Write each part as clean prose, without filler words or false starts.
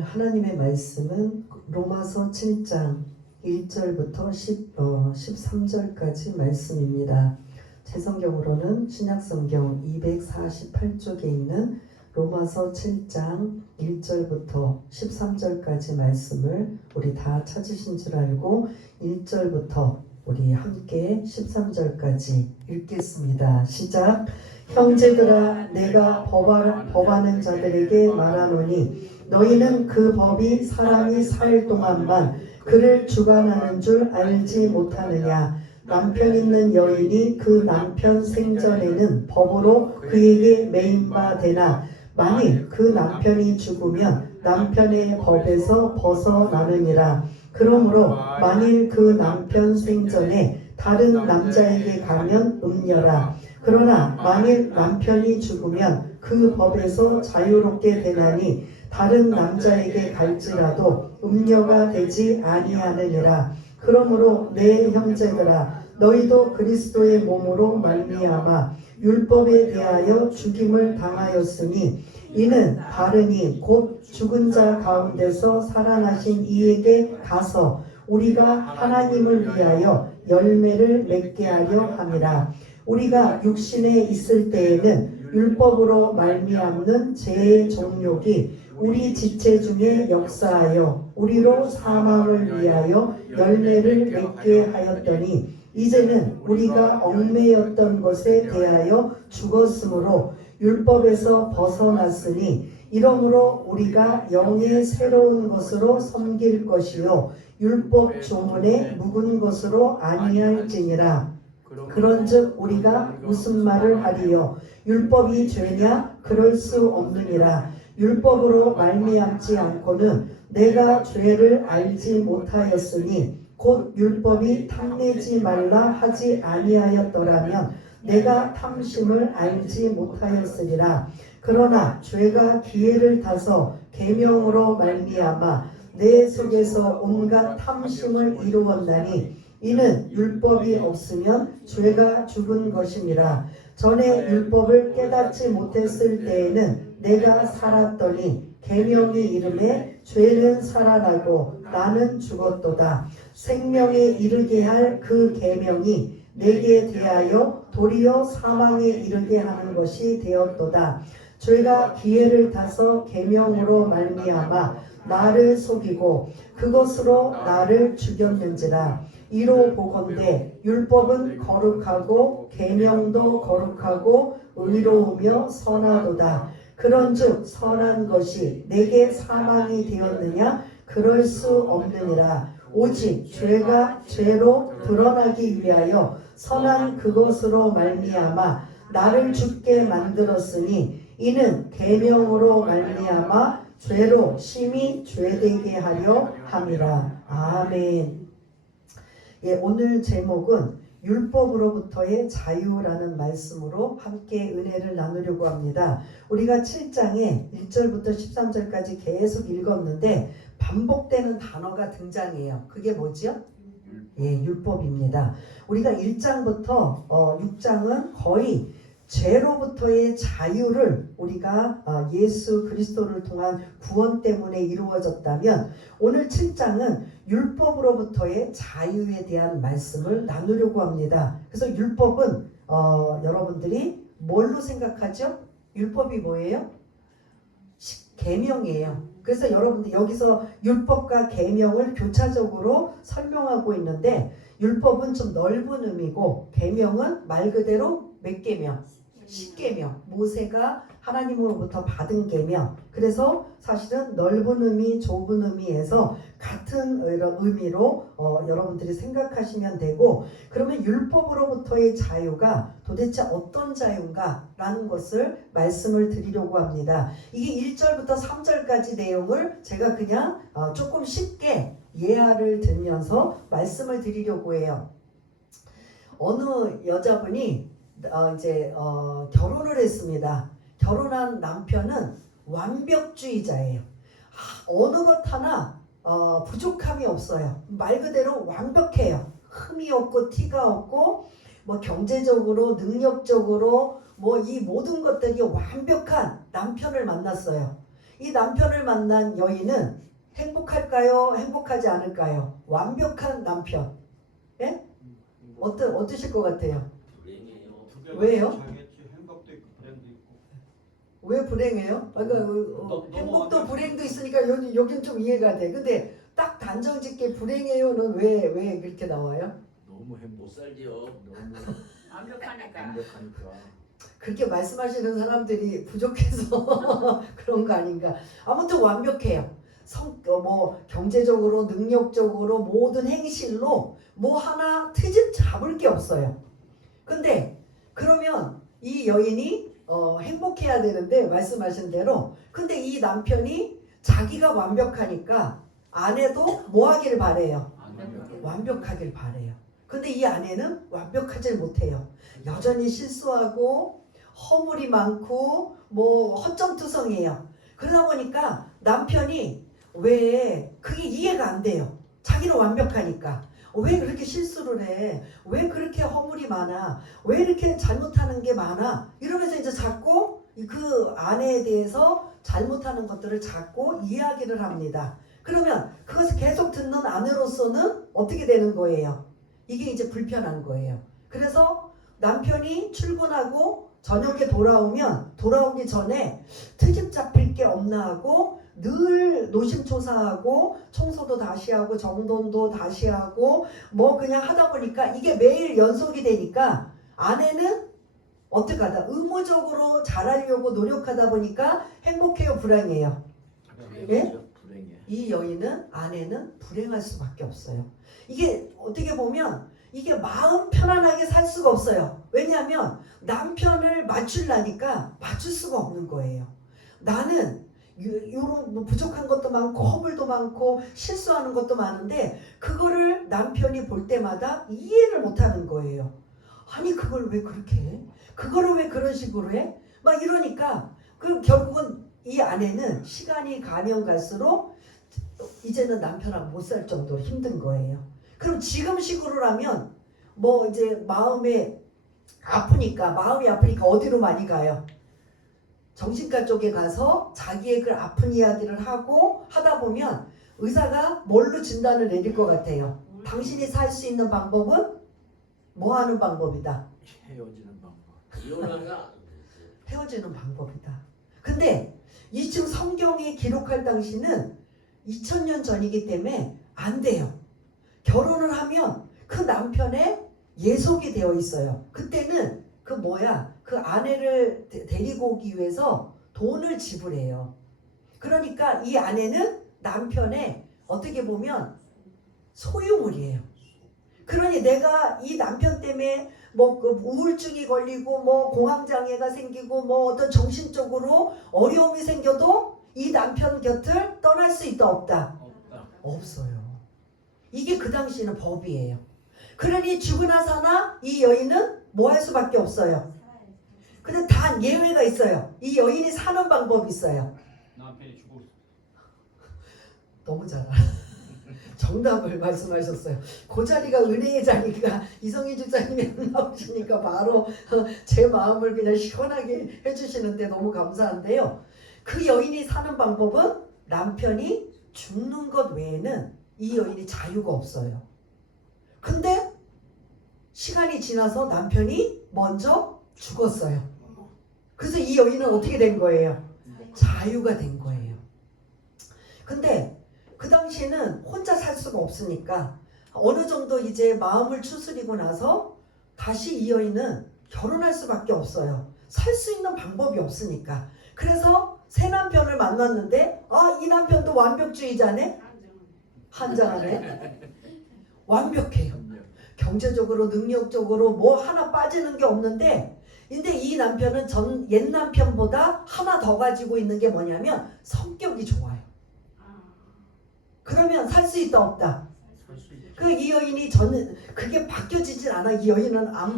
하나님의 말씀은 로마서 7장 1절부터 13절까지 말씀입니다. 제 성경으로는 신약성경 248쪽에 있는 로마서 7장 1절부터 13절까지 말씀을 우리 다 찾으신 줄 알고 1절부터 우리 함께 13절까지 읽겠습니다. 시작. 형제들아, 내가 법하는 자들에게 말하노니 너희는 그 법이 사람이 살 동안만 그를 주관하는 줄 알지 못하느냐. 남편 있는 여인이 그 남편 생전에는 법으로 그에게 매인 바 되나 만일 그 남편이 죽으면 남편의 법에서 벗어나느니라. 그러므로 만일 그 남편 생전에 다른 남자에게 가면 음녀라. 그러나 만일 남편이 죽으면 그 법에서 자유롭게 되나니 다른 남자에게 갈지라도 음녀가 되지 아니하느니라. 그러므로 내 형제들아, 너희도 그리스도의 몸으로 말미암아 율법에 대하여 죽임을 당하였으니 이는 바르니 곧 죽은 자 가운데서 살아나신 이에게 가서 우리가 하나님을 위하여 열매를 맺게 하려 함이라. 우리가 육신에 있을 때에는 율법으로 말미암는 죄의 정욕이 우리 지체 중에 역사하여 우리로 사망을 위하여 열매를 맺게 하였더니 이제는 우리가 얽매였던 것에 대하여 죽었으므로 율법에서 벗어났으니 이러므로 우리가 영의 새로운 것으로 섬길 것이요 율법 조문에 묵은 것으로 아니할지니라. 그런즉 우리가 무슨 말을 하리요? 율법이 죄냐? 그럴 수 없느니라. 율법으로 말미암지 않고는 내가 죄를 알지 못하였으니 곧 율법이 탐내지 말라 하지 아니하였더라면 내가 탐심을 알지 못하였으리라. 그러나 죄가 기회를 타서 계명으로 말미암아 내 속에서 온갖 탐심을 이루었나니 이는 율법이 없으면 죄가 죽은 것임이라. 전에 율법을 깨닫지 못했을 때에는 내가 살았더니 계명이 이름에 죄는 살아나고 나는 죽었도다. 생명에 이르게 할 그 계명이 내게 대하여 도리어 사망에 이르게 하는 것이 되었도다. 죄가 기회를 타서 계명으로 말미암아 나를 속이고 그것으로 나를 죽였는지라. 이로 보건대 율법은 거룩하고 계명도 거룩하고 의로우며 선하도다. 그런즉 선한 것이 내게 사망이 되었느냐? 그럴 수 없느니라. 오직 죄가 죄로 드러나기 위하여 선한 그것으로 말미암아 나를 죽게 만들었으니 이는 계명으로 말미암아 죄로 심히 죄되게 하려 함이라. 아멘. 예, 오늘 제목은 율법으로부터의 자유라는 말씀으로 함께 은혜를 나누려고 합니다. 우리가 7장에 1절부터 13절까지 계속 읽었는데 반복되는 단어가 등장해요. 그게 뭐죠? 예, 율법입니다. 우리가 1장부터 6장은 거의 죄로부터의 자유를 우리가 예수 그리스도를 통한 구원 때문에 이루어졌다면 오늘 7장은 율법으로부터의 자유에 대한 말씀을 나누려고 합니다. 그래서 율법은 여러분들이 뭘로 생각하죠? 율법이 뭐예요? 계명이에요. 그래서 여러분들 여기서 율법과 계명을 교차적으로 설명하고 있는데 율법은 좀 넓은 의미고 계명은 말 그대로 몇 계명? 10계명. 모세가 하나님으로부터 받은 계명. 그래서 사실은 넓은 의미, 좁은 의미에서 같은 의미로 여러분들이 생각하시면 되고, 그러면 율법으로부터의 자유가 도대체 어떤 자유인가 라는 것을 말씀을 드리려고 합니다. 이게 1절부터 3절까지 내용을 제가 그냥 조금 쉽게 예화를 들면서 말씀을 드리려고 해요. 어느 여자분이 결혼을 했습니다. 결혼한 남편은 완벽주의자예요. 어느 것 하나 부족함이 없어요. 말 그대로 완벽해요. 흠이 없고 티가 없고 경제적으로 능력적으로 이 모든 것들이 완벽한 남편을 만났어요. 이 남편을 만난 여인은 행복할까요? 행복하지 않을까요? 완벽한 남편. 예? 어떠실 것 같아요? 불행해요. 왜요? 정했지. 행복도 있고 불행도 있고. 왜 불행해요? 그러니까 행복도 불행도 있으니까 여긴 좀 이해가 돼. 근데 딱 단정짓게 불행해요는 왜 그렇게 나와요? 너무 못 살죠. 너무 완벽하니까. 완벽하니까. 그렇게 말씀하시는 사람들이 부족해서 그런 거 아닌가. 아무튼 완벽해요. 뭐 경제적으로 능력적으로 모든 행실로 뭐 하나 트집 잡을 게 없어요. 근데 그러면 이 여인이 행복해야 되는데 말씀하신 대로 근데 이 남편이 자기가 완벽하니까 아내도 뭐 하길 바래요? 완벽하길 바래요. 근데 이 아내는 완벽하지 못해요. 여전히 실수하고 허물이 많고 뭐 허점투성이에요. 그러다 보니까 남편이 왜 그게 이해가 안 돼요. 자기는 완벽하니까 왜 그렇게 실수를 해? 왜 그렇게 허물이 많아? 왜 이렇게 잘못하는 게 많아? 이러면서 이제 자꾸 그 아내에 대해서 잘못하는 것들을 자꾸 이야기를 합니다. 그러면 그것을 계속 듣는 아내로서는 어떻게 되는 거예요? 이게 이제 불편한 거예요. 그래서 남편이 출근하고 저녁에 돌아오기 전에 트집 잡힐 게 없나 하고 늘 노심초사하고 청소도 다시 하고 정돈도 다시 하고 뭐 그냥 하다 보니까 이게 매일 연속이 되니까 아내는 어떡하다 의무적으로 잘하려고 노력하다 보니까 행복해요, 불행해요? 예? 불행해. 이 여인은 아내는 불행할 수밖에 없어요. 이게 어떻게 보면 이게 마음 편안하게 살 수가 없어요. 왜냐하면 남편을 맞추려니까 맞출 수가 없는 거예요. 나는 이런 뭐 부족한 것도 많고 허물도 많고 실수하는 것도 많은데 그거를 남편이 볼 때마다 이해를 못하는 거예요. 아니 그걸 왜 그렇게 해? 그거를 왜 그런 식으로 해? 막 이러니까 그 결국은 이 아내는 시간이 가면 갈수록 이제는 남편하고 못 살 정도로 힘든 거예요. 그럼 지금 식으로라면 뭐 이제 마음이 아프니까 어디로 많이 가요? 정신과 쪽에 가서 자기의 그 아픈 이야기를 하고 하다 보면 의사가 뭘로 진단을 내릴 것 같아요? 당신이 살 수 있는 방법은 뭐 하는 방법이다? 헤어지는 방법. 이혼하나? 헤어지는 방법이다. 근데 이 지금 성경이 기록할 당시는 2000년 전이기 때문에 안 돼요. 결혼을 하면 그 남편의 예속이 되어 있어요. 그때는 그 아내를 데리고 오기 위해서 돈을 지불해요. 그러니까 이 아내는 남편의 어떻게 보면 소유물이에요. 그러니 내가 이 남편 때문에 뭐 그 우울증이 걸리고 뭐 공황장애가 생기고 뭐 어떤 정신적으로 어려움이 생겨도 이 남편 곁을 떠날 수 있다 없다? 없어요. 이게 그 당시에는 법이에요. 그러니 죽으나 사나 이 여인은 뭐 할 수밖에 없어요. 근데 단 예외가 있어요. 이 여인이 사는 방법이 있어요. 남편이 죽어. 너무 잘 알아. 정답을 말씀하셨어요. 그 자리가 은혜의 자리가 이성희 집사님이 안 나오시니까 바로 제 마음을 그냥 시원하게 해주시는데 너무 감사한데요. 그 여인이 사는 방법은 남편이 죽는 것 외에는 이 여인이 자유가 없어요. 근데 시간이 지나서 남편이 먼저 죽었어요. 그래서 이 여인은 어떻게 된 거예요? 자유가 된 거예요. 근데 그 당시에는 혼자 살 수가 없으니까 어느 정도 이제 마음을 추스리고 나서 다시 이 여인은 결혼할 수밖에 없어요. 살 수 있는 방법이 없으니까. 그래서 새 남편을 만났는데 이 남편도 완벽주의자네? 한장하네. 완벽해요. 경제적으로 능력적으로 뭐 하나 빠지는 게 없는데 근데 이 남편은 옛 남편보다 하나 더 가지고 있는 게 뭐냐면 성격이 좋아요. 그러면 살 수 있다 없다? 이 여인이 그게 바뀌어지질 않아. 이 여인은 안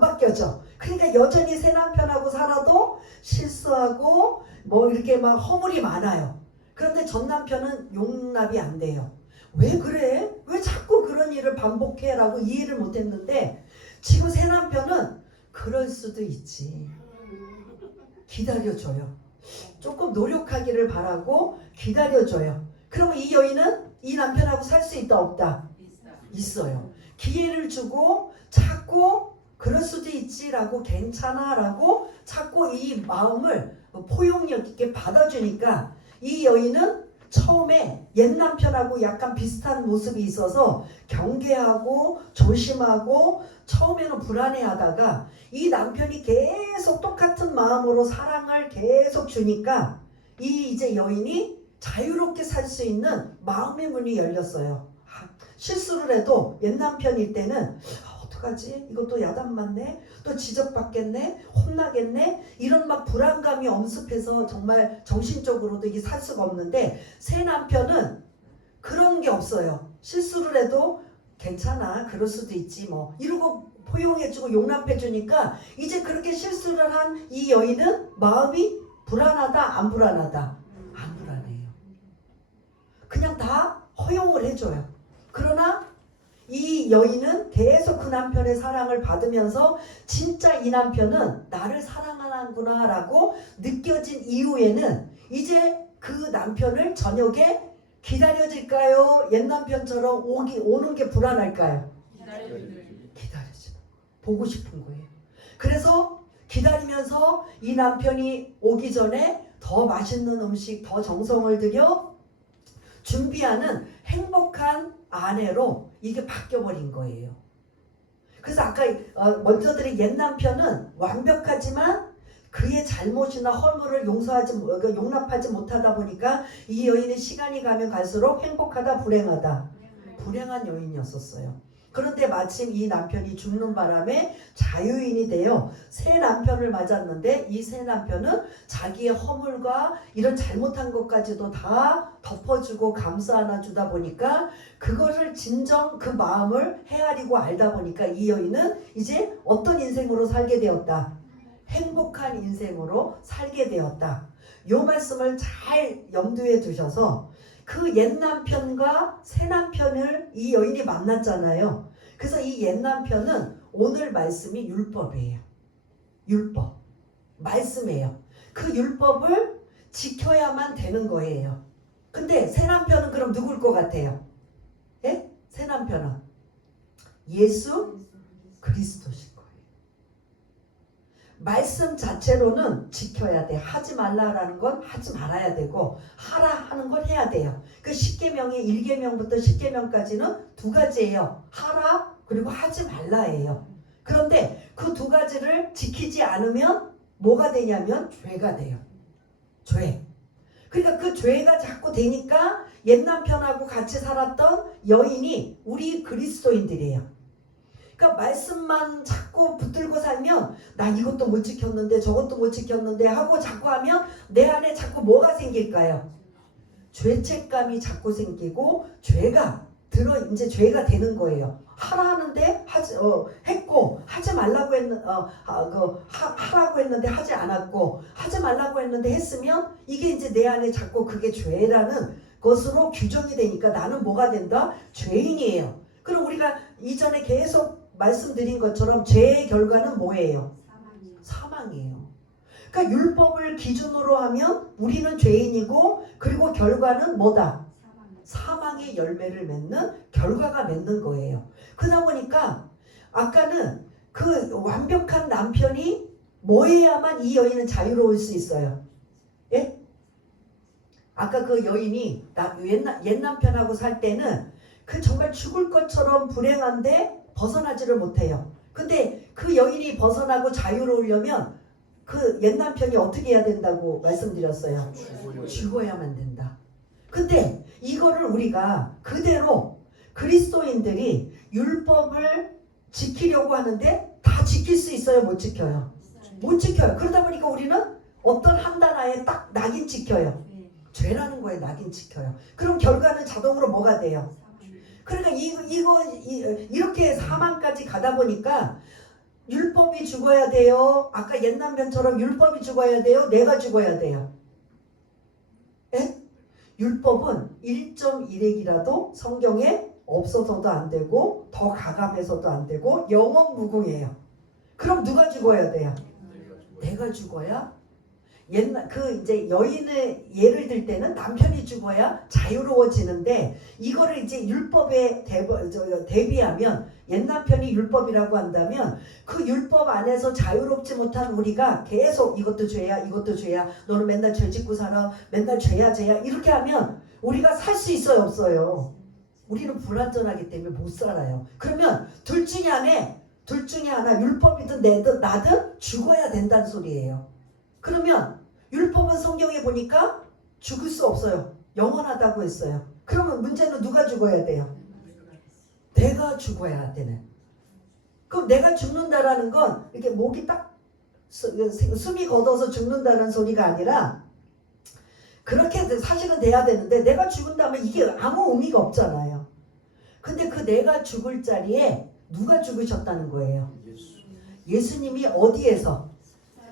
바뀌어져. 그러니까 여전히 새 남편하고 살아도 실수하고 뭐 이렇게 막 허물이 많아요. 그런데 전 남편은 용납이 안 돼요. 왜 그래? 왜 자꾸 그런 일을 반복해? 라고 이해를 못했는데 지금 새 남편은 그럴 수도 있지. 기다려줘요. 조금 노력하기를 바라고 기다려줘요. 그러면 이 여인은 이 남편하고 살 수 있다 없다? 있어요. 기회를 주고 자꾸 그럴 수도 있지라고 괜찮아라고 자꾸 이 마음을 포용력 있게 받아주니까 이 여인은 처음에 옛 남편하고 약간 비슷한 모습이 있어서 경계하고 조심하고 처음에는 불안해하다가 이 남편이 계속 똑같은 마음으로 사랑을 계속 주니까 이 이제 여인이 자유롭게 살 수 있는 마음의 문이 열렸어요. 실수를 해도 옛 남편일 때는 어떡하지? 이것도 야단 맞네? 또 지적받겠네? 혼나겠네? 이런 막 불안감이 엄습해서 정말 정신적으로도 이게 살 수가 없는데 새 남편은 그런 게 없어요. 실수를 해도 괜찮아. 그럴 수도 있지 뭐. 이러고 포용해주고 용납해주니까 이제 그렇게 실수를 한 이 여인은 마음이 불안하다? 안 불안하다? 안 불안해요. 그냥 다 허용을 해줘요. 그러나 이 여인은 계속 그 남편의 사랑을 받으면서 진짜 이 남편은 나를 사랑하는구나 라고 느껴진 이후에는 이제 그 남편을 저녁에 기다려질까요? 옛 남편처럼 오는 게 불안할까요? 기다려지. 보고 싶은 거예요. 그래서 기다리면서 이 남편이 오기 전에 더 맛있는 음식, 더 정성을 들여 준비하는 행복한 아내로 이게 바뀌어버린 거예요. 그래서 아까 먼저 드린 옛 남편은 완벽하지만 그의 잘못이나 허물을 용납하지 못하다 보니까 이 여인의 시간이 가면 갈수록 행복하다 불행하다? 불행한 여인이었었어요. 그런데 마침 이 남편이 죽는 바람에 자유인이 되어 새 남편을 맞았는데 이 새 남편은 자기의 허물과 이런 잘못한 것까지도 다 덮어주고 감싸 안아주다 보니까 그것을 진정 그 마음을 헤아리고 알다 보니까 이 여인은 이제 어떤 인생으로 살게 되었다? 행복한 인생으로 살게 되었다. 이 말씀을 잘 염두에 두셔서 그 옛 남편과 새 남편을 이 여인이 만났잖아요. 그래서 이 옛 남편은 오늘 말씀이 율법이에요. 율법. 말씀이에요. 그 율법을 지켜야만 되는 거예요. 근데 새 남편은 그럼 누굴 것 같아요? 예? 새 남편은 예수 그리스도실 거예요. 말씀 자체로는 지켜야 돼. 하지 말라라는 건 하지 말아야 되고 하라 하는 건 해야 돼요. 그 10계명의 1계명부터 10계명까지는 두 가지예요. 하라 그리고 하지 말라예요. 그런데 그 두 가지를 지키지 않으면 뭐가 되냐면 죄가 돼요. 죄. 그러니까 그 죄가 자꾸 되니까 옛 남편하고 같이 살았던 여인이 우리 그리스도인들이에요. 그러니까 말씀만 자꾸 붙들고 살면 나 이것도 못 지켰는데 저것도 못 지켰는데 하고 자꾸 하면 내 안에 자꾸 뭐가 생길까요? 죄책감이 자꾸 생기고 죄가 이제 죄가 되는 거예요. 하라 하는데 했고 하지 말라고 하라고 했는데 하지 않았고 하지 말라고 했는데 했으면 이게 이제 내 안에 자꾸 그게 죄라는 것으로 규정이 되니까 나는 뭐가 된다? 죄인이에요. 그럼 우리가 이전에 계속 말씀드린 것처럼 죄의 결과는 뭐예요? 사망이에요. 그러니까 율법을 기준으로 하면 우리는 죄인이고 그리고 결과는 뭐다? 사망의 열매를 맺는 결과가 맺는 거예요. 그러다 보니까 아까는 그 완벽한 남편이 뭐 해야만 이 여인은 자유로울 수 있어요? 예? 아까 그 여인이 옛 남편하고 살 때는 그 정말 죽을 것처럼 불행한데 벗어나지를 못해요. 근데 그 여인이 벗어나고 자유로우려면 그 옛 남편이 어떻게 해야 된다고 말씀드렸어요? 죽어야만 된다. 근데 이거를 우리가 그대로 그리스도인들이 율법을 지키려고 하는데 다 지킬 수 있어요? 못 지켜요? 못 지켜요. 그러다 보니까 우리는 어떤 한단하에 딱 낙인 찍혀요. 죄라는 거에 낙인 찍혀요. 그럼 결과는 자동으로 뭐가 돼요? 그러니까 이렇게 사망까지 가다 보니까 율법이 죽어야 돼요. 아까 옛 남편처럼 율법이 죽어야 돼요. 내가 죽어야 돼요. 예? 율법은 1.1핵이라도 성경에 없어서도 안 되고 더 가감해서도 안 되고 영원 무궁해요. 그럼 누가 죽어야 돼요? 내가 죽어야 옛날 그 이제 여인의 예를 들 때는 남편이 죽어야 자유로워지는데 이거를 이제 율법에 대비하면 옛 남편이 율법이라고 한다면 그 율법 안에서 자유롭지 못한 우리가 계속 이것도 죄야 이것도 죄야 너는 맨날 죄 짓고 살아 맨날 죄야 죄야 이렇게 하면 우리가 살 수 있어요 없어요? 우리는 불완전하기 때문에 못 살아요. 그러면 둘 중에 하나 율법이든 내든 나든 죽어야 된다는 소리예요. 그러면 율법은 성경에 보니까 죽을 수 없어요. 영원하다고 했어요. 그러면 문제는 누가 죽어야 돼요? 내가 죽어야 되는. 그럼 내가 죽는다라는 건 이렇게 목이 딱 숨이 걷어서 죽는다는 소리가 아니라 그렇게 사실은 돼야 되는데 내가 죽은다면 이게 아무 의미가 없잖아요. 근데 그 내가 죽을 자리에 누가 죽으셨다는 거예요? 예수님이 어디에서?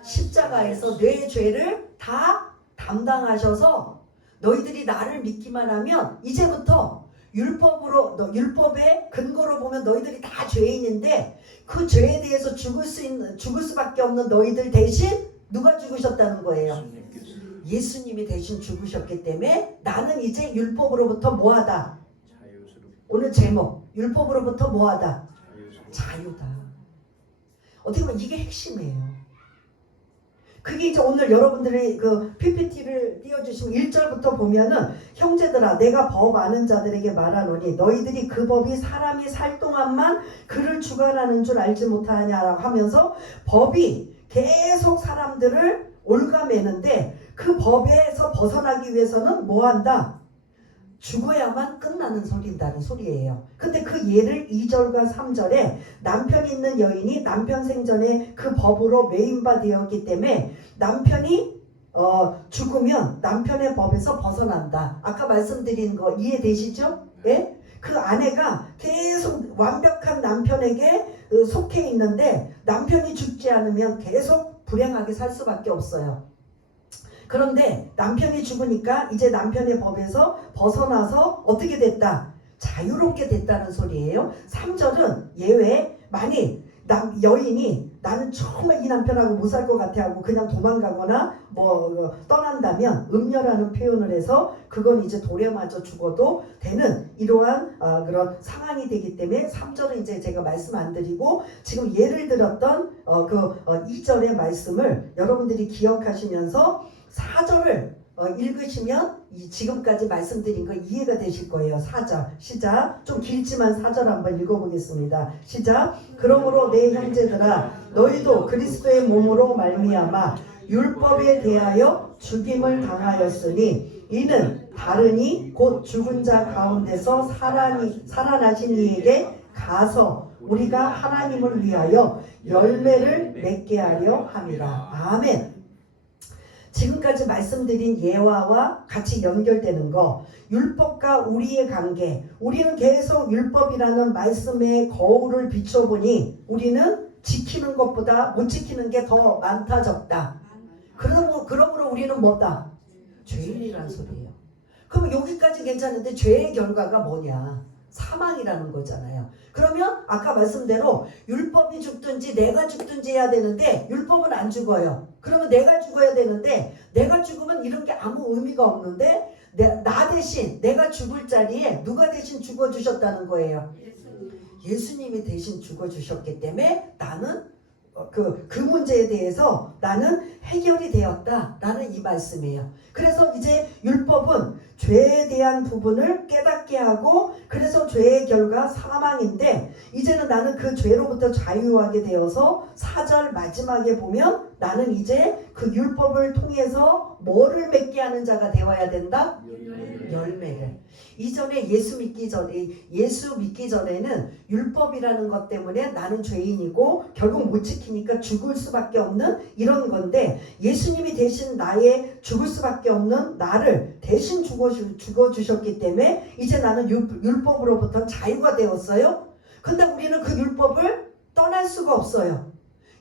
십자가에서 내 죄를 다 담당하셔서 너희들이 나를 믿기만 하면 이제부터 율법의 근거로 보면 너희들이 다 죄인인데 그 죄에 대해서 죽을 수밖에 없는 너희들 대신 누가 죽으셨다는 거예요? 예수님이 대신 죽으셨기 때문에 나는 이제 율법으로부터 뭐하다? 오늘 제목 율법으로부터 뭐하다? 자유다. 어떻게 보면 이게 핵심이에요. 그게 이제 오늘 여러분들이 그 PPT를 띄워주시면 1절부터 보면은 형제들아 내가 법 아는 자들에게 말하노니 너희들이 그 법이 사람이 살 동안만 그를 주관하는 줄 알지 못하냐라고 하면서 법이 계속 사람들을 올가매는데 그 법에서 벗어나기 위해서는 뭐한다? 죽어야만 끝나는 소리다는 소리예요. 근데 그 예를 2절과 3절에 남편 있는 여인이 남편 생전에 그 법으로 매인바 되었기 때문에 남편이 죽으면 남편의 법에서 벗어난다. 아까 말씀드린 거 이해되시죠? 예? 그 아내가 계속 완벽한 남편에게 속해 있는데 남편이 죽지 않으면 계속 불행하게 살 수밖에 없어요. 그런데 남편이 죽으니까 이제 남편의 법에서 벗어나서 어떻게 됐다? 자유롭게 됐다는 소리예요. 3절은 예외. 만일 여인이 나는 정말 이 남편하고 못 살 것 같아 하고 그냥 도망가거나 떠난다면 음녀라는 표현을 해서 그건 이제 돌에 맞아 죽어도 되는 이러한 그런 상황이 되기 때문에 3절은 이제 제가 말씀 안 드리고 지금 예를 들었던 2절의 말씀을 여러분들이 기억하시면서 4절을 읽으시면 지금까지 말씀드린 거 이해가 되실 거예요. 4절 시작. 좀 길지만 4절 한번 읽어보겠습니다. 시작. 그러므로 내 형제들아 너희도 그리스도의 몸으로 말미암아 율법에 대하여 죽임을 당하였으니 이는 다르니 곧 죽은 자 가운데서 살아나신 이에게 가서 우리가 하나님을 위하여 열매를 맺게 하려 함이라. 아멘. 지금까지 말씀드린 예화와 같이 연결되는 거 율법과 우리의 관계 우리는 계속 율법이라는 말씀의 거울을 비춰보니 우리는 지키는 것보다 못 지키는 게 더 많다 적다. 그러므로 우리는 뭐다? 죄인이라는 소리예요. 그럼 여기까지 괜찮은데 죄의 결과가 뭐냐? 사망이라는 거잖아요. 그러면 아까 말씀대로 율법이 죽든지 내가 죽든지 해야 되는데 율법은 안 죽어요. 그러면 내가 죽어야 되는데 내가 죽으면 이런 게 아무 의미가 없는데 나 대신 내가 죽을 자리에 누가 대신 죽어주셨다는 거예요. 예수님이 대신 죽어주셨기 때문에 나는 그 문제에 대해서 나는 해결이 되었다라는 이 말씀이에요. 그래서 이제 율법은 죄에 대한 부분을 깨닫게 하고 그래서 죄의 결과 사망인데 이제는 나는 그 죄로부터 자유하게 되어서 4절 마지막에 보면 나는 이제 그 율법을 통해서 뭐를 맺게 하는 자가 되어야 된다? 열매를. 이전에 예수 믿기 전에는 율법이라는 것 때문에 나는 죄인이고 결국 못 지키니까 죽을 수밖에 없는 이런 건데 예수님이 대신 나의 죽을 수밖에 없는 나를 대신 죽어주셨기 때문에 이제 나는 율법으로부터 자유가 되었어요. 근데 우리는 그 율법을 떠날 수가 없어요.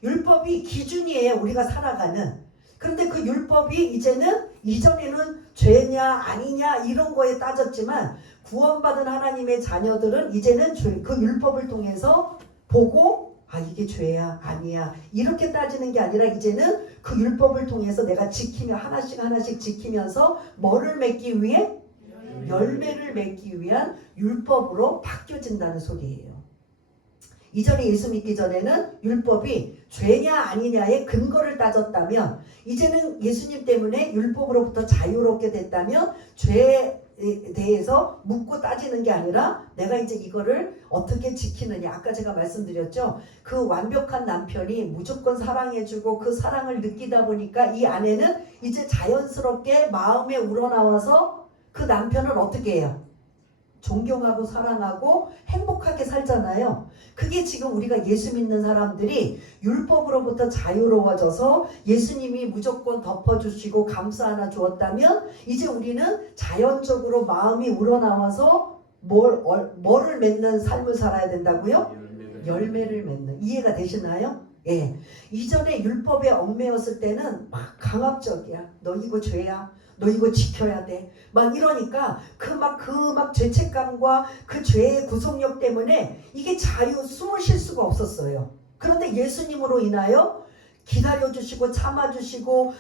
율법이 기준이에요. 우리가 살아가는. 그런데 그 율법이 이전에는 죄냐 아니냐 이런 거에 따졌지만 구원받은 하나님의 자녀들은 이제는 그 율법을 통해서 보고 아 이게 죄야 아니야 이렇게 따지는 게 아니라 이제는 그 율법을 통해서 내가 지키며 하나씩 지키면서 뭐를 맺기 위해? 열매를 맺기 위한 율법으로 바뀌어진다는 소리예요. 이전에 예수 믿기 전에는 율법이 죄냐 아니냐의 근거를 따졌다면 이제는 예수님 때문에 율법으로부터 자유롭게 됐다면 죄에 대해서 묻고 따지는 게 아니라 내가 이제 이거를 어떻게 지키느냐. 아까 제가 말씀드렸죠. 그 완벽한 남편이 무조건 사랑해주고 그 사랑을 느끼다 보니까 이 아내는 이제 자연스럽게 마음에 우러나와서 그 남편을 어떻게 해요? 존경하고 사랑하고 행복하게 살잖아요. 그게 지금 우리가 예수 믿는 사람들이 율법으로부터 자유로워져서 예수님이 무조건 덮어주시고 감싸 안아 주었다면 이제 우리는 자연적으로 마음이 우러나와서 뭐를 맺는 삶을 살아야 된다고요? 열매를 맺는. 이해가 되시나요? 예. 이전에 율법에 얽매였을 때는 막 강압적이야. 너 이거 죄야. 너 이거 지켜야 돼. 막 이러니까 그 막 죄책감과 그 죄의 구속력 때문에 이게 숨을 쉴 수가 없었어요. 그런데 예수님으로 인하여 기다려주시고 참아주시고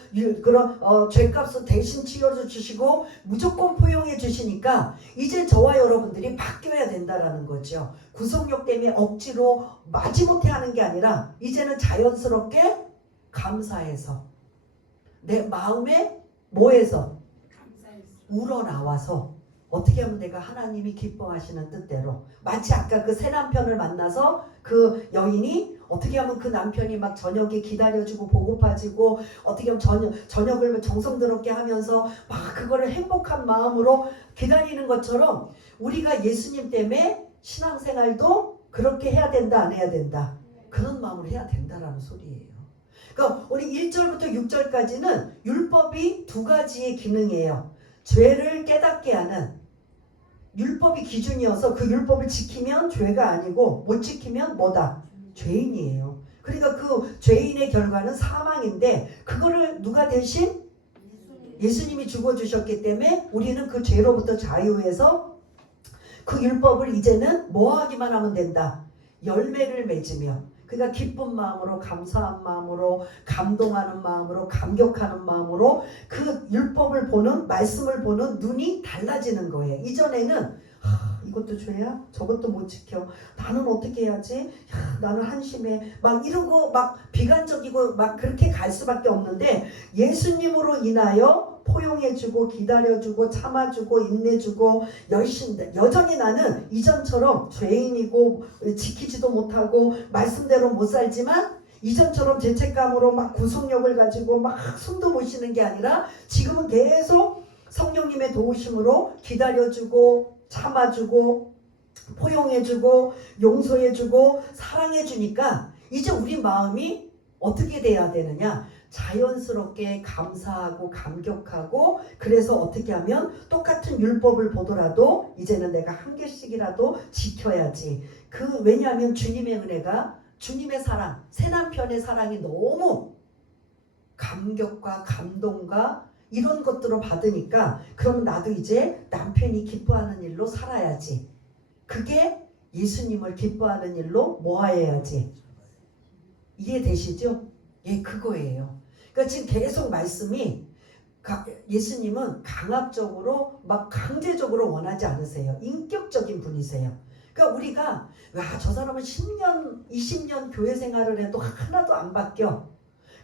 그런 죄값을 대신 치러주시고 무조건 포용해 주시니까 이제 저와 여러분들이 바뀌어야 된다라는 거죠. 구속력 때문에 억지로 마지못해 하는 게 아니라 이제는 자연스럽게 감사해서 내 마음에 뭐해서? 우러나와서 어떻게 하면 내가 하나님이 기뻐하시는 뜻대로 마치 아까 그 새 남편을 만나서 그 여인이 어떻게 하면 그 남편이 막 저녁에 기다려주고 보고파지고 어떻게 하면 저녁을 정성스럽게 하면서 막 그거를 행복한 마음으로 기다리는 것처럼 우리가 예수님 때문에 신앙생활도 그렇게 해야 된다 안 해야 된다? 그런 마음으로 해야 된다라는 소리예요. 그러니까 우리 1절부터 6절까지는 율법이 두 가지의 기능이에요. 죄를 깨닫게 하는 율법이 기준이어서 그 율법을 지키면 죄가 아니고 못 지키면 뭐다? 죄인이에요. 그러니까 그 죄인의 결과는 사망인데 그거를 누가 대신? 예수님이 죽어주셨기 때문에 우리는 그 죄로부터 자유해서 그 율법을 이제는 뭐 하기만 하면 된다? 열매를 맺으며 그러니까 기쁜 마음으로 감사한 마음으로 감동하는 마음으로 감격하는 마음으로 그 율법을 보는 말씀을 보는 눈이 달라지는 거예요. 이전에는 이것도 죄야? 저것도 못 지켜. 나는 어떻게 해야지? 나는 한심해. 막 이러고 막 비관적이고 막 그렇게 갈 수밖에 없는데 예수님으로 인하여 포용해주고 기다려주고 참아주고 인내주고 여전히 나는 이전처럼 죄인이고 지키지도 못하고 말씀대로 못 살지만 이전처럼 죄책감으로 막 구속력을 가지고 막 숨도 못 쉬는 게 아니라 지금은 계속 성령님의 도우심으로 기다려주고 참아주고 포용해주고 용서해주고 사랑해주니까 이제 우리 마음이 어떻게 돼야 되느냐? 자연스럽게 감사하고 감격하고 그래서 어떻게 하면 똑같은 율법을 보더라도 이제는 내가 한 개씩이라도 지켜야지. 왜냐하면 주님의 은혜가 주님의 사랑, 새 남편의 사랑이 너무 감격과 감동과 이런 것들을 받으니까 그럼 나도 이제 남편이 기뻐하는 일로 살아야지. 그게 예수님을 기뻐하는 일로 모아야지. 이해되시죠? 예, 그거예요. 그러니까 지금 계속 말씀이 예수님은 강압적으로 막 강제적으로 원하지 않으세요. 인격적인 분이세요. 그러니까 우리가 저 사람은 10년, 20년 교회 생활을 해도 하나도 안 바뀌어.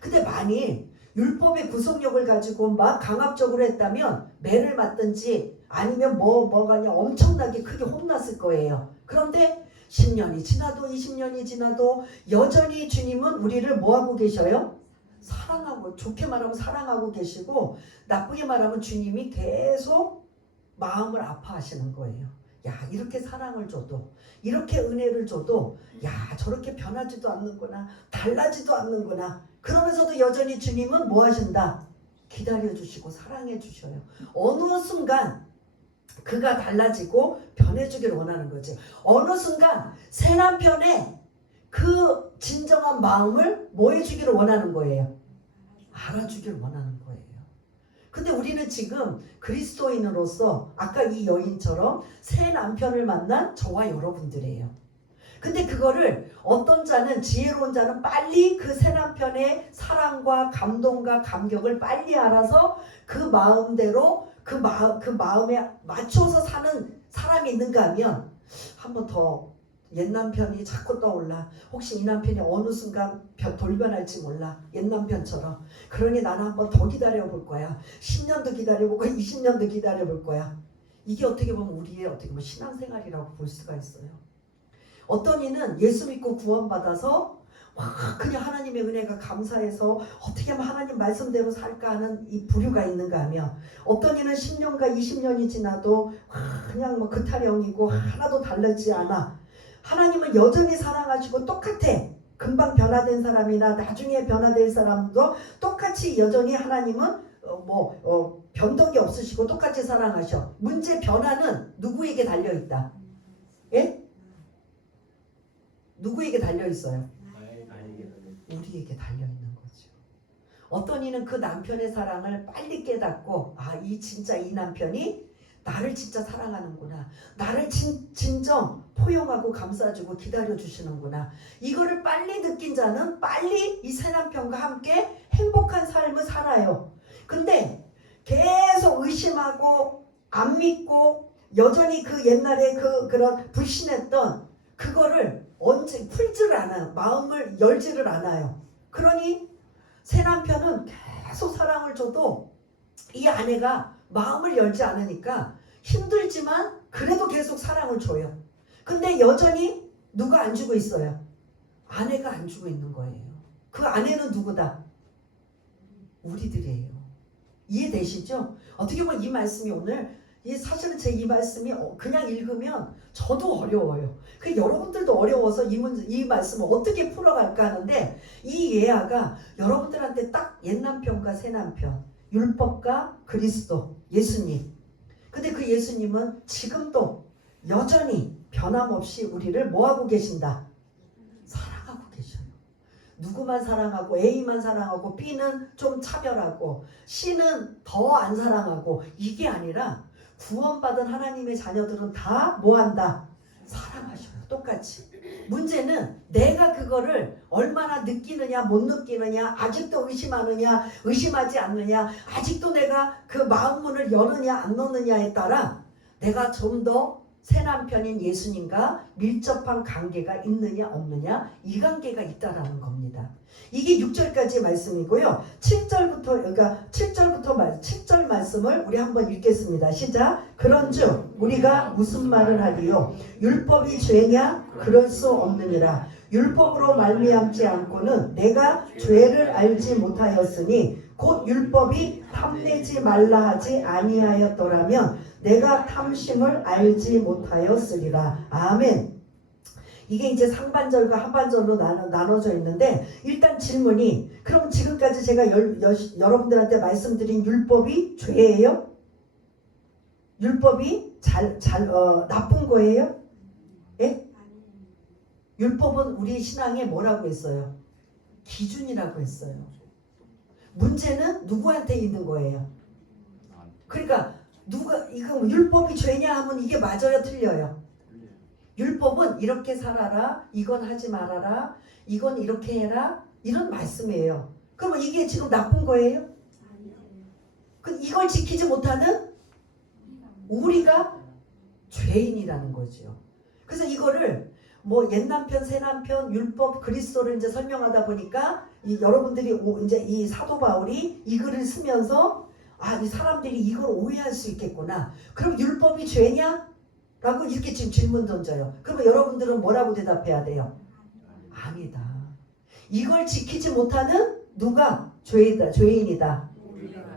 근데 만일 율법의 구속력을 가지고 막 강압적으로 했다면 매를 맞든지 아니면 뭐가 엄청나게 크게 혼났을 거예요. 그런데 10년이 지나도 20년이 지나도 여전히 주님은 우리를 뭐하고 계셔요? 사랑하고, 좋게 말하면 사랑하고 계시고 나쁘게 말하면 주님이 계속 마음을 아파하시는 거예요. 야, 이렇게 사랑을 줘도 이렇게 은혜를 줘도 야, 저렇게 변하지도 않는구나, 달라지도 않는구나. 그러면서도 여전히 주님은 뭐 하신다? 기다려주시고 사랑해주셔요. 어느 순간 그가 달라지고 변해주기를 원하는 거지. 어느 순간 새 남편의 그 진정한 마음을 뭐 해주기를 원하는 거예요? 알아주기를 원하는 거예요. 근데 우리는 지금 그리스도인으로서 아까 이 여인처럼 새 남편을 만난 저와 여러분들이에요. 근데 그거를 어떤 자는 지혜로운 자는 빨리 그 새 남편의 사랑과 감동과 감격을 빨리 알아서 그 마음대로 그 마음에 맞춰서 사는 사람이 있는가 하면 한 번 더 옛 남편이 자꾸 떠올라. 혹시 이 남편이 어느 순간 돌변할지 몰라. 옛 남편처럼. 그러니 나는 한 번 더 기다려볼 거야. 10년도 기다려보고 20년도 기다려볼 거야. 이게 어떻게 보면 우리의 어떻게 보면 신앙생활이라고 볼 수가 있어요. 어떤 이는 예수 믿고 구원받아서 그냥 하나님의 은혜가 감사해서 어떻게 하면 하나님 말씀대로 살까 하는 이 부류가 있는가 하면 어떤 이는 10년과 20년이 지나도 그냥 뭐 그타령이고 하나도 달라지지 않아. 하나님은 여전히 사랑하시고 똑같아. 금방 변화된 사람이나 나중에 변화될 사람도 똑같이 여전히 하나님은 변덕이 없으시고 똑같이 사랑하셔. 문제 변화는 누구에게 달려있다? 예? 누구에게 달려있어요? 우리에게 달려있는 거죠. 어떤 이는 그 남편의 사랑을 빨리 깨닫고 진짜 이 남편이 나를 진짜 사랑하는구나. 나를 진정 포용하고 감싸주고 기다려주시는구나. 이거를 빨리 느낀 자는 빨리 이 새 남편과 함께 행복한 삶을 살아요. 근데 계속 의심하고 안 믿고 여전히 그 옛날에 그런 불신했던 그거를 언제 풀지를 않아요. 마음을 열지를 않아요. 그러니 새 남편은 계속 사랑을 줘도 이 아내가 마음을 열지 않으니까 힘들지만 그래도 계속 사랑을 줘요. 근데 여전히 누가 안 주고 있어요? 아내가 안 주고 있는 거예요. 그 아내는 누구다? 우리들이에요. 이해되시죠? 어떻게 보면 이 말씀이 오늘 사실은 제 이 말씀이 그냥 읽으면 저도 어려워요. 여러분들도 어려워서 이 말씀을 어떻게 풀어갈까 하는데 이 예화가 여러분들한테 딱 옛 남편과 새 남편, 율법과 그리스도, 예수님. 근데 그 예수님은 지금도 여전히 변함없이 우리를 뭐하고 계신다? 사랑하고 계셔요. 누구만 사랑하고 A만 사랑하고 B는 좀 차별하고 C는 더 안 사랑하고 이게 아니라 구원받은 하나님의 자녀들은 다 뭐한다? 사랑하셔요. 똑같이. 문제는 내가 그거를 얼마나 느끼느냐 못 느끼느냐 아직도 의심하느냐 의심하지 않느냐 아직도 내가 그 마음문을 여느냐 안 여느냐에 따라 내가 좀 더 새 남편인 예수님과 밀접한 관계가 있느냐 없느냐 이 관계가 있다라는 겁니다. 이게 6절까지의 말씀이고요. 7절 말씀을 우리 한번 읽겠습니다. 시작. 그런즉 우리가 무슨 말을 하리요? 율법이 죄냐? 그럴 수 없느니라. 율법으로 말미암지 않고는 내가 죄를 알지 못하였으니 곧 율법이 탐내지 말라 하지 아니하였더라면 내가 탐심을 알지 못하였으리라. 아멘. 이게 이제 상반절과 하반절로 나눠져 있는데 일단 질문이 그럼 지금까지 제가 여러분들한테 말씀드린 율법이 죄예요? 율법이 나쁜 거예요? 예? 율법은 우리 신앙에 뭐라고 했어요? 기준이라고 했어요. 문제는 누구한테 있는 거예요? 그러니까 이거 율법이 죄냐 하면 이게 맞아요, 틀려요? 율법은 이렇게 살아라, 이건 하지 말아라, 이건 이렇게 해라 이런 말씀이에요. 그러면 이게 지금 나쁜 거예요? 이걸 지키지 못하는 우리가 죄인이라는 거죠. 그래서 이거를 옛 남편, 새 남편, 율법, 그리스도를 이제 설명하다 보니까 여러분들이 이제 이 사도 바울이 이 글을 쓰면서 이 사람들이 이걸 오해할 수 있겠구나. 그럼 율법이 죄냐? 라고 이렇게 지금 질문 던져요. 그러면 여러분들은 뭐라고 대답해야 돼요? 아니다. 이걸 지키지 못하는 누가 죄인이다.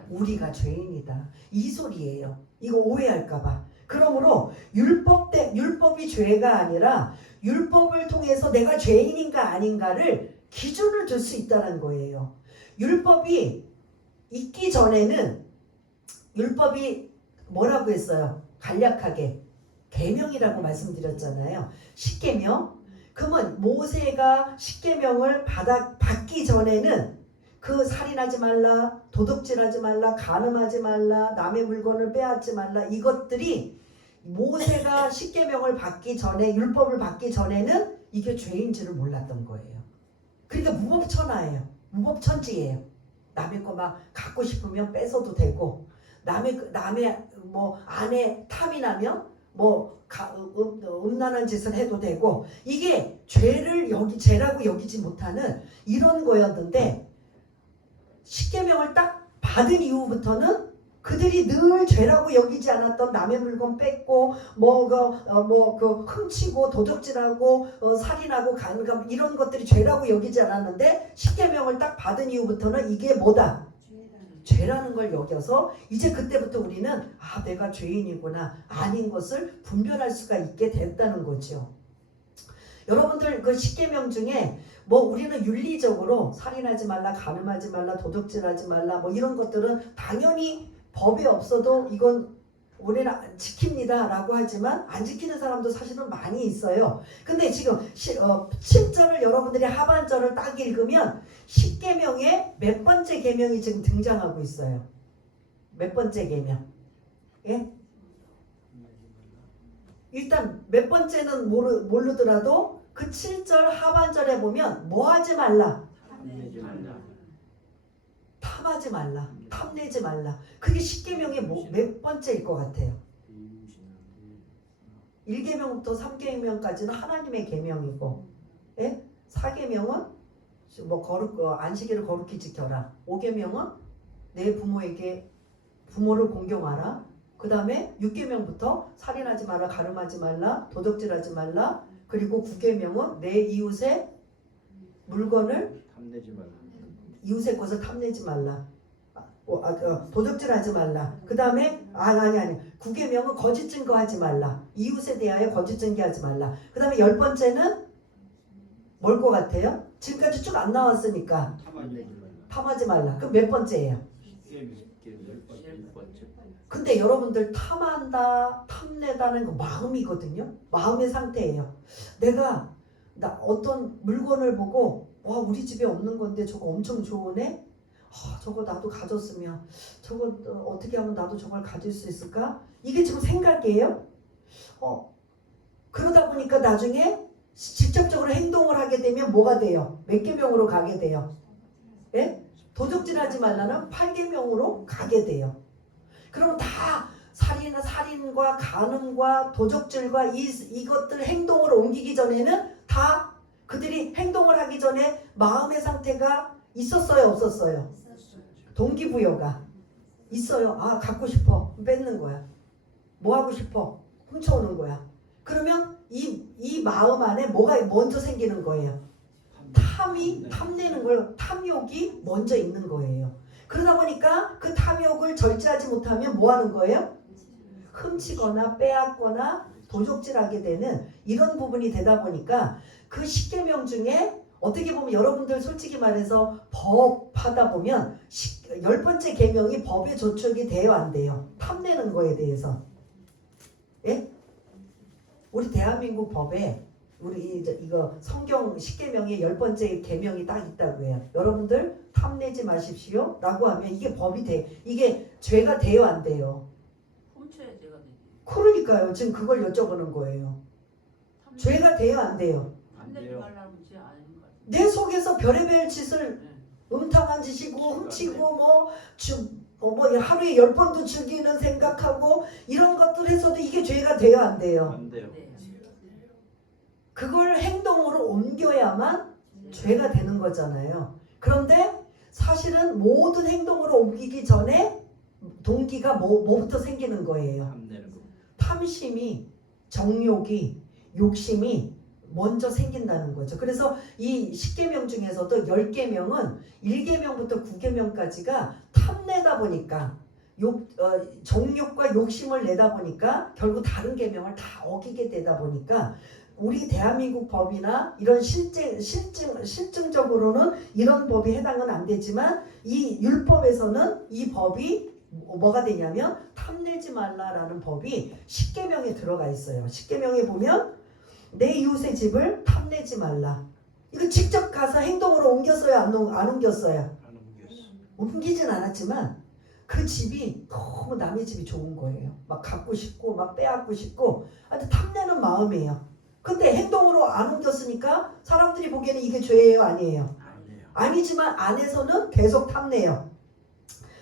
우리가 죄인이다. 이 소리예요. 이거 오해할까봐. 그러므로 율법이 죄가 아니라 율법을 통해서 내가 죄인인가 아닌가를 기준을 둘 수 있다는 거예요. 율법이 있기 전에는 율법이 뭐라고 했어요? 간략하게 계명이라고 말씀드렸잖아요. 십계명. 그러면 모세가 십계명을 받기 전에는 그 살인하지 말라, 도둑질하지 말라, 간음하지 말라, 남의 물건을 빼앗지 말라 이것들이 모세가 십계명을 받기 전에 율법을 받기 전에는 이게 죄인지를 몰랐던 거예요. 그러니까 무법천하예요. 무법천지예요. 남의 거 막 갖고 싶으면 뺏어도 되고, 남의 뭐 안에 탐이 나면 뭐 음란한 짓을 해도 되고, 이게 죄라고 여기지 못하는 이런 거였는데, 십계명을 딱 받은 이후부터는 그들이 늘 죄라고 여기지 않았던 남의 물건 뺏고 훔치고 도적질하고 살인하고 간감 이런 것들이 죄라고 여기지 않았는데, 십계명을 딱 받은 이후부터는 이게 뭐다? 죄라는 걸 여겨서 이제 그때부터 우리는 내가 죄인이구나, 아닌 것을 분별할 수가 있게 됐다는 거죠. 여러분들 그 십계명 중에 뭐 우리는 윤리적으로 살인하지 말라, 간음하지 말라, 도둑질하지 말라 뭐 이런 것들은 당연히 법에 없어도 이건 우리는 지킵니다 라고 하지만 안 지키는 사람도 사실은 많이 있어요. 근데 지금 7절을 여러분들이 하반절을 딱 읽으면 십계명의 몇 번째 계명이 지금 등장하고 있어요. 몇 번째 계명? 예? 일단 몇 번째는 모르더라도 그 7절 하반절에 보면 뭐 하지 말라? 탐하지 말라. 탐내지 말라. 그게 십계명의 몇 번째일 것 같아요? 1계명부터 3계명까지는 하나님의 계명이고, 예? 4계명은 뭐 안식일을 거룩히 지켜라. 5계명은 내 부모를 공경하라. 그 다음에 6계명부터 살인하지 마라, 가늠하지 말라, 도둑질하지 말라. 그리고 9계명은 내 이웃의 물건을 탐내지 말라. 이웃의 것을 탐내지 말라. 도둑질하지 말라. 그 다음에 아니 9계명은 거짓 증거하지 말라. 이웃에 대하여 거짓 증거하지 말라. 그 다음에 10번째는 뭘 것 같아요? 지금까지 쭉 안 나왔으니까 탐하지 말라. 그럼 몇 번째예요? 근데 여러분들 탐한다, 탐내다는 거 마음이거든요. 마음의 상태예요. 내가 어떤 물건을 보고 와, 우리 집에 없는 건데 저거 엄청 좋으네? 저거 나도 가졌으면, 저거 어떻게 하면 나도 저걸 가질 수 있을까? 이게 지금 생각이에요. 그러다 보니까 나중에 직접적으로 행동을 하게 되면 뭐가 돼요? 몇 계명으로 가게 돼요? 예? 도둑질하지 말라는 8계명으로 가게 돼요. 그럼 다 살인과 간음과 도적질과 이것들 행동을 옮기기 전에는 다 그들이 행동을 하기 전에 마음의 상태가 있었어요, 없었어요? 동기부여가 있어요. 갖고 싶어. 뺏는 거야. 뭐 하고 싶어? 훔쳐오는 거야. 그러면 이 마음 안에 뭐가 먼저 생기는 거예요? 탐내는 걸, 탐욕이 먼저 있는 거예요. 그러다 보니까 그 탐욕을 절제하지 못하면 뭐 하는 거예요? 훔치거나 빼앗거나 도적질하게 되는 이런 부분이 되다 보니까 그 십계명 중에 어떻게 보면 여러분들 솔직히 말해서 법 하다 보면 10번째 계명이 법에 저촉이 돼요, 안 돼요? 탐내는 거에 대해서. 예? 우리 대한민국 법에 우리 이거 성경 십계명의 10번째 계명이 딱 있다고 해요. 여러분들 탐내지 마십시오 라고 하면 이게 법이 돼. 이게 죄가 돼요, 안 돼요? 훔쳐야 죄가 되지. 그러니까요. 지금 그걸 여쭤보는 거예요. 죄가 돼요, 안 돼요? 탐내지 말라는 죄 아닌 것 같아. 내 속에서 별의별 짓을 네. 음탕한 짓이고 훔치고 뭐 하루에 10번도 죽이는 생각하고 이런 것들 해서도 이게 죄가 돼요, 안 돼요? 안 돼요. 네. 그걸 행동으로 옮겨야만 죄가 되는 거잖아요. 그런데 사실은 모든 행동으로 옮기기 전에 동기가 뭐부터 생기는 거예요? 탐내는 거. 탐심이, 정욕이, 욕심이 먼저 생긴다는 거죠. 그래서 이 10계명 중에서도 10계명은 1계명부터 9계명까지가 탐내다 보니까 정욕과 욕심을 내다 보니까 결국 다른 계명을 다 어기게 되다 보니까 우리 대한민국 법이나 이런 실증적으로는 이런 법이 해당은 안 되지만 이 율법에서는 이 법이 뭐가 되냐면 탐내지 말라라는 법이 십계명에 들어가 있어요. 십계명에 보면 내 이웃의 집을 탐내지 말라. 이거 직접 가서 행동으로 옮겼어요, 안 옮겼어요? 안 옮겼어. 옮기진 않았지만 그 집이 너무 남의 집이 좋은 거예요. 막 갖고 싶고 막 빼앗고 싶고 하여튼 탐내는 마음이에요. 근데 행동으로 안 옮겼으니까 사람들이 보기에는 이게 죄예요, 아니에요? 아니에요. 아니지만 안에서는 계속 탐내요.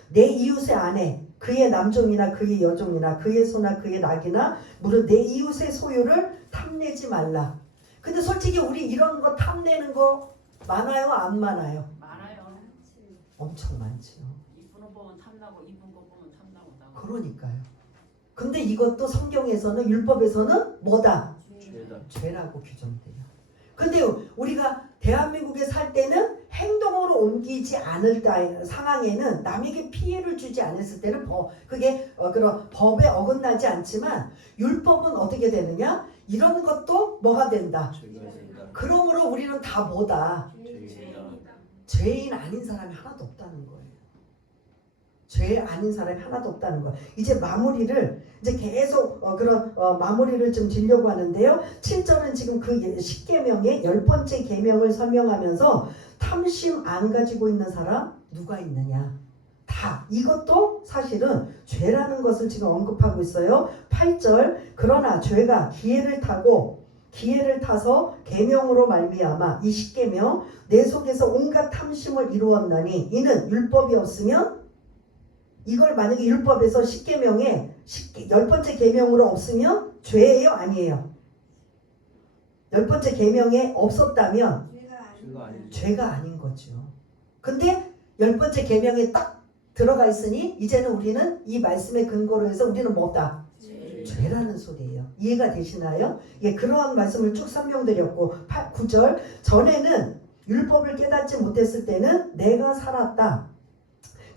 내 이웃의 아내, 그의 남종이나 그의 여종이나 그의 소나 그의 낙이나 무릇 내 이웃의 소유를 탐내지 말라. 근데 솔직히 우리 이런 거 탐내는 거 많아요, 안 많아요? 많아요. 엄청 많지요. 이쁜 옷 보면 탐나고 이쁜 거 보면 탐나고 나고. 그러니까요. 근데 이것도 성경에서는 율법에서는 뭐다? 죄다. 죄라고 규정돼요. 근데 우리가 대한민국에 살 때는 행동으로 옮기지 않을 상황에는 남에게 피해를 주지 않았을 때는 그게 그런 법에 어긋나지 않지만 율법은 어떻게 되느냐? 이런 것도 뭐가 된다? 죄가 된다. 그러므로 우리는 다 뭐다? 죄입니다. 죄인 아닌 사람이 하나도 없다는 거예요. 죄 아닌 사람이 하나도 없다는 거예요. 이제 마무리를 이제 계속 그런 마무리를 좀 지려고 하는데요. 7절은 지금 그 10계명의 10번째 계명을 설명하면서 탐심 안 가지고 있는 사람 누가 있느냐? 다 이것도 사실은 죄라는 것을 지금 언급하고 있어요. 8절 그러나 죄가 기회를 타서 계명으로 말미암아 이 10계명 내 속에서 온갖 탐심을 이루었나니 이는 율법이 없으면 이걸 만약에 율법에서 10계명에 10번째 계명으로 없으면 죄예요, 아니에요? 10번째 계명에 없었다면 죄가 아니죠. 죄가 아닌 거죠. 근데 10번째 계명에 딱 들어가 있으니 이제는 우리는 이 말씀의 근거로 해서 우리는 뭐다? 죄라는 소리예요. 이해가 되시나요? 예, 그러한 말씀을 쭉 설명드렸고 9절 전에는 율법을 깨닫지 못했을 때는 내가 살았다.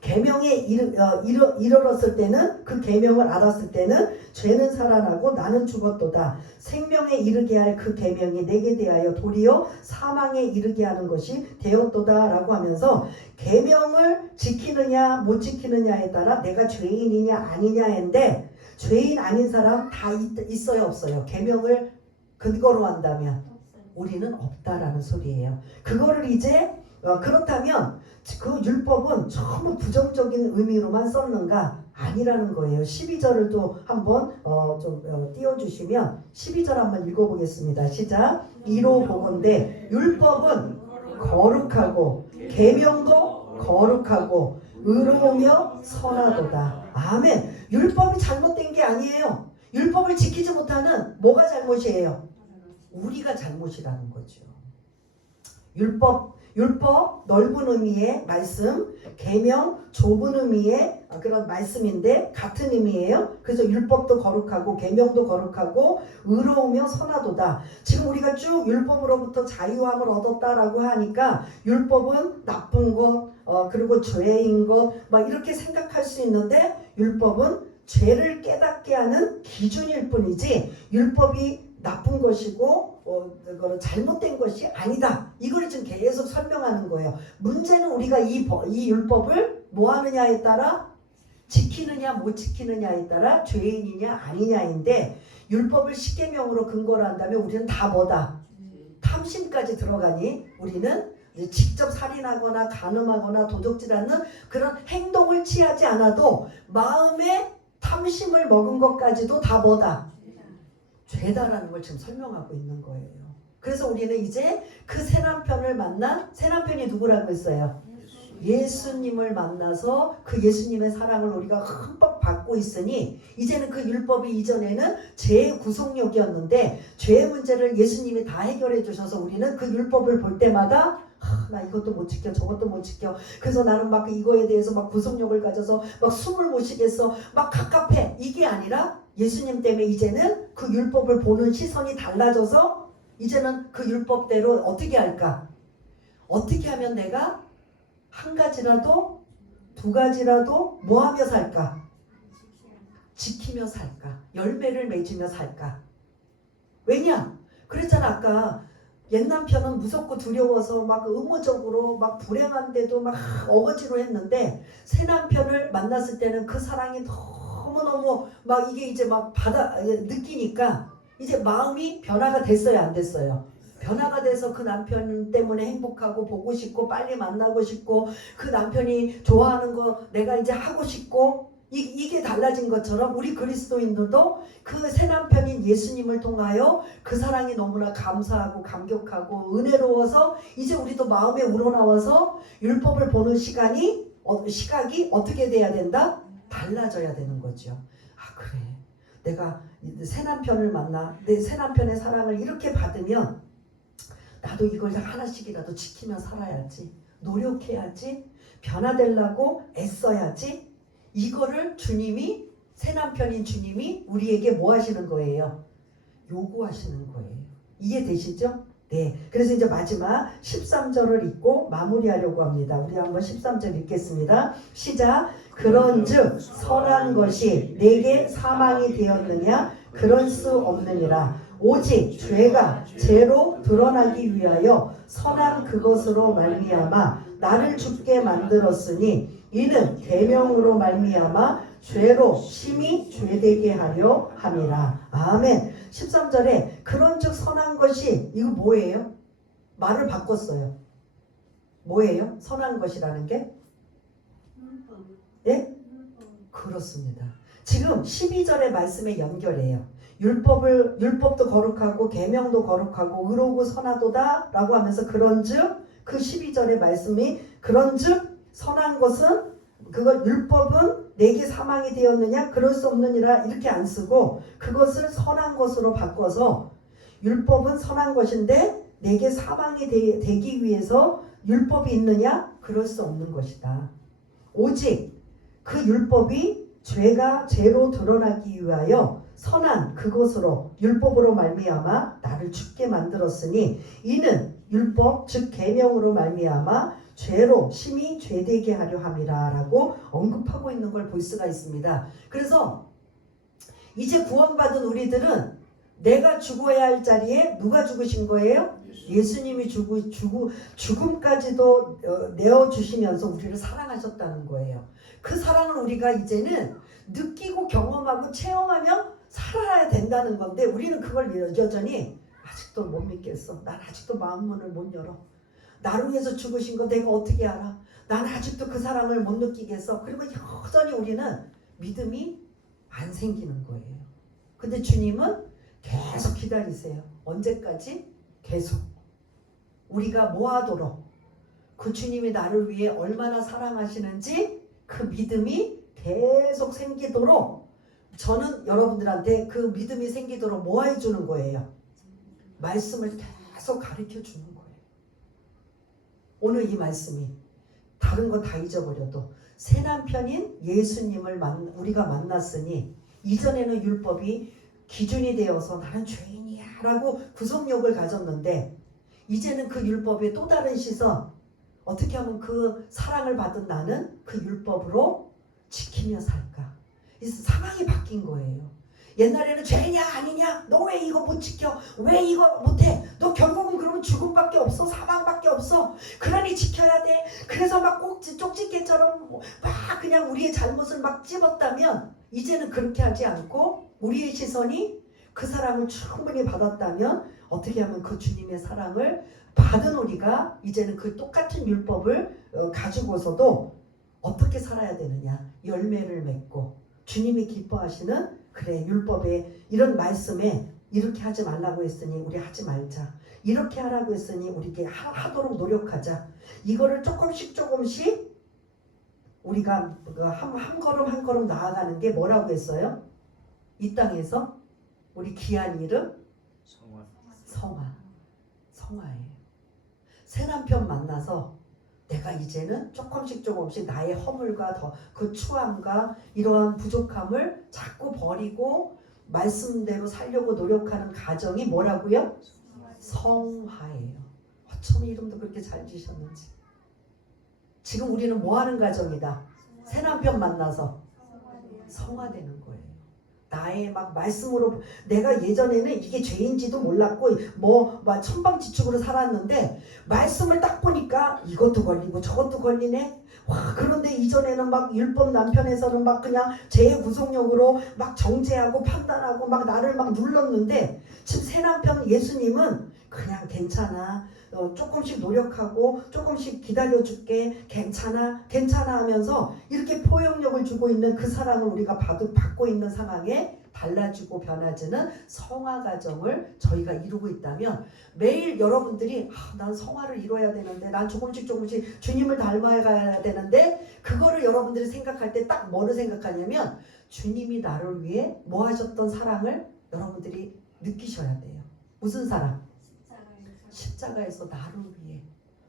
계명에 이르렀을 때는 그 계명을 알았을 때는 죄는 살아나고 나는 죽었도다. 생명에 이르게 할 그 계명이 내게 대하여 도리어 사망에 이르게 하는 것이 되었도다라고 하면서 계명을 지키느냐 못 지키느냐에 따라 내가 죄인이냐 아니냐인데 죄인 아닌 사람 다 있어요 없어요? 계명을 근거로 한다면 우리는 없다라는 소리예요. 그거를 이제 그렇다면 그 율법은 전부 부정적인 의미로만 썼는가? 아니라는 거예요. 12절을 또 한번 좀 띄워주시면 12절 한번 읽어보겠습니다. 시작. 이로 보건대 율법은 거룩하고 계명도 거룩하고 의로우며 선하도다. 아멘. 율법이 잘못된 게 아니에요. 율법을 지키지 못하는 뭐가 잘못이에요? 우리가 잘못이라는 거죠. 율법 넓은 의미의 말씀, 계명 좁은 의미의 그런 말씀인데 같은 의미예요. 그래서 율법도 거룩하고 계명도 거룩하고 의로우며 선하도다. 지금 우리가 쭉 율법으로부터 자유함을 얻었다라고 하니까 율법은 나쁜 것, 그리고 죄인 것, 막 이렇게 생각할 수 있는데 율법은 죄를 깨닫게 하는 기준일 뿐이지 율법이 나쁜 것이고 잘못된 것이 아니다. 이걸 지금 계속 설명하는 거예요. 문제는 우리가 이 율법을 뭐 하느냐에 따라 지키느냐 못 지키느냐에 따라 죄인이냐 아니냐인데 율법을 10계명으로 근거로 한다면 우리는 다 뭐다? 탐심까지 들어가니 우리는 직접 살인하거나 간음하거나 도적질하는 그런 행동을 취하지 않아도 마음에 탐심을 먹은 것까지도 다 뭐다? 죄다라는 걸 지금 설명하고 있는 거예요. 그래서 우리는 이제 그 새 남편을 만나 새 남편이 누구라고 했어요? 예수님을 만나서 그 예수님의 사랑을 우리가 흠뻑 받고 있으니 이제는 그 율법이 이전에는 죄의 구속력이었는데 죄의 문제를 예수님이 다 해결해 주셔서 우리는 그 율법을 볼 때마다 나 이것도 못 지켜 저것도 못 지켜 그래서 나는 막 이거에 대해서 막 구속력을 가져서 막 숨을 못 쉬겠어 막 갑갑해 이게 아니라 예수님 때문에 이제는 그 율법을 보는 시선이 달라져서 이제는 그 율법대로 어떻게 할까? 어떻게 하면 내가 한 가지라도 두 가지라도 뭐 하며 살까? 지키며 살까? 열매를 맺으며 살까? 왜냐? 그랬잖아 아까 옛 남편은 무섭고 두려워서 막 의무적으로 막 불행한데도 막 어거지로 했는데 새 남편을 만났을 때는 그 사랑이 너무너무 막 이게 이제 막 느끼니까 이제 마음이 변화가 됐어요 안 됐어요? 변화가 돼서 그 남편 때문에 행복하고 보고 싶고 빨리 만나고 싶고 그 남편이 좋아하는 거 내가 이제 하고 싶고 이게 달라진 것처럼 우리 그리스도인들도 그 새 남편인 예수님을 통하여 그 사랑이 너무나 감사하고 감격하고 은혜로워서 이제 우리도 마음에 우러나와서 율법을 보는 시각이 어떻게 돼야 된다? 달라져야 되는 거죠. 아 그래, 내가 새 남편을 만나 내 새 남편의 사랑을 이렇게 받으면 나도 이걸 하나씩이라도 지키며 살아야지, 노력해야지, 변화되려고 애써야지. 이거를 주님이, 새 남편인 주님이 우리에게 뭐 하시는 거예요? 요구하시는 거예요. 이해되시죠? 네. 그래서 이제 마지막 13절을 읽고 마무리하려고 합니다. 우리 한번 13절 읽겠습니다. 시작. 그런즉 선한 것이 내게 사망이 되었느냐? 그럴 수 없느니라. 오직 죄가 죄로 드러나기 위하여 선한 그것으로 말미암아 나를 죽게 만들었으니 이는 계명으로 말미암아 죄로 심히 죄되게 하려 함이라. 아멘. 13절에 그런즉 선한 것이, 이거 뭐예요? 말을 바꿨어요. 뭐예요? 선한 것이라는 게? 예? 그렇습니다. 지금 12절의 말씀에 연결해요. 율법도 거룩하고 계명도 거룩하고 의로고 선하도다 라고 하면서 그런즉, 그 12절의 말씀이 그런즉 선한 것은, 그걸 율법은 내게 사망이 되었느냐? 그럴 수 없느니라 이렇게 안 쓰고 그것을 선한 것으로 바꿔서 율법은 선한 것인데 내게 사망이 되기 위해서 율법이 있느냐? 그럴 수 없는 것이다. 오직 그 율법이 죄가 죄로 드러나기 위하여 선한 그것으로 율법으로 말미암아 나를 죽게 만들었으니 이는 율법 즉 계명으로 말미암아 죄로 심히 죄되게 하려 함이라 라고 언급하고 있는 걸 볼 수가 있습니다. 그래서 이제 구원받은 우리들은 내가 죽어야 할 자리에 누가 죽으신 거예요? 예수님이 죽음까지도 내어주시면서 우리를 사랑하셨다는 거예요. 그 사랑을 우리가 이제는 느끼고 경험하고 체험하며 살아야 된다는 건데 우리는 그걸 여전히 아직도 못 믿겠어. 난 아직도 마음문을 못 열어. 나를 위해서 죽으신 거 내가 어떻게 알아? 난 아직도 그 사랑을 못 느끼겠어. 그리고 여전히 우리는 믿음이 안 생기는 거예요. 근데 주님은 계속 기다리세요. 언제까지? 계속. 우리가 뭐 하도록? 그 주님이 나를 위해 얼마나 사랑하시는지 그 믿음이 계속 생기도록 저는 여러분들한테 그 믿음이 생기도록 뭐 해주는 거예요? 말씀을 계속 가르쳐 주는 거예요. 오늘 이 말씀이 다른 거 다 잊어버려도 새 남편인 예수님을 우리가 만났으니 이전에는 율법이 기준이 되어서 나는 죄인이야 라고 구속력을 가졌는데 이제는 그 율법의 또 다른 시선, 어떻게 하면 그 사랑을 받은 나는 그 율법으로 지키며 살까? 이 상황이 바뀐 거예요. 옛날에는 죄냐 아니냐, 너 왜 이거 못 지켜, 왜 이거 못해, 너 결국은 그러면 죽음밖에 없어, 사망밖에 없어, 그러니 지켜야 돼. 그래서 막 꼭 쪽집게처럼 막 그냥 우리의 잘못을 막 찝었다면 이제는 그렇게 하지 않고 우리의 시선이 그 사랑을 충분히 받았다면 어떻게 하면 그 주님의 사랑을 받은 우리가 이제는 그 똑같은 율법을 가지고서도 어떻게 살아야 되느냐, 열매를 맺고 주님이 기뻐하시는, 그래 율법에 이런 말씀에 이렇게 하지 말라고 했으니 우리 하지 말자, 이렇게 하라고 했으니 우리 하도록 노력하자. 이거를 조금씩 우리가 한 걸음 한 걸음 나아가는 게 뭐라고 했어요? 이 땅에서 우리 귀한 이름 성화예요. 새 남편 만나서 내가 이제는 조금씩 나의 허물과 그 추함과 이러한 부족함을 자꾸 버리고 말씀대로 살려고 노력하는 가정이 뭐라고요? 성화예요. 어쩜 이름도 그렇게 잘 지셨는지. 지금 우리는 뭐 하는 가정이다? 새 남편 만나서 성화되는 거예요. 나의 막 말씀으로, 내가 예전에는 이게 죄인지도 몰랐고 막 천방지축으로 살았는데 말씀을 딱 보니까 이것도 걸리고 저것도 걸리네. 와, 그런데 이전에는 막 율법 남편에서는 막 그냥 재구속력으로 막 정죄하고 판단하고 막 나를 막 눌렀는데 지금 새 남편 예수님은 그냥 괜찮아, 조금씩 노력하고 조금씩 기다려줄게, 괜찮아 하면서 이렇게 포용력을 주고 있는 그 사랑을 우리가 받고 있는 상황에 달라지고 변화지는 성화 과정을 저희가 이루고 있다면, 매일 여러분들이 난 성화를 이뤄야 되는데, 난 조금씩 주님을 닮아야 가야 되는데, 그거를 여러분들이 생각할 때 딱 뭐를 생각하냐면 주님이 나를 위해 뭐 하셨던 사랑을 여러분들이 느끼셔야 돼요. 무슨 사랑? 십자가에서 나를 위해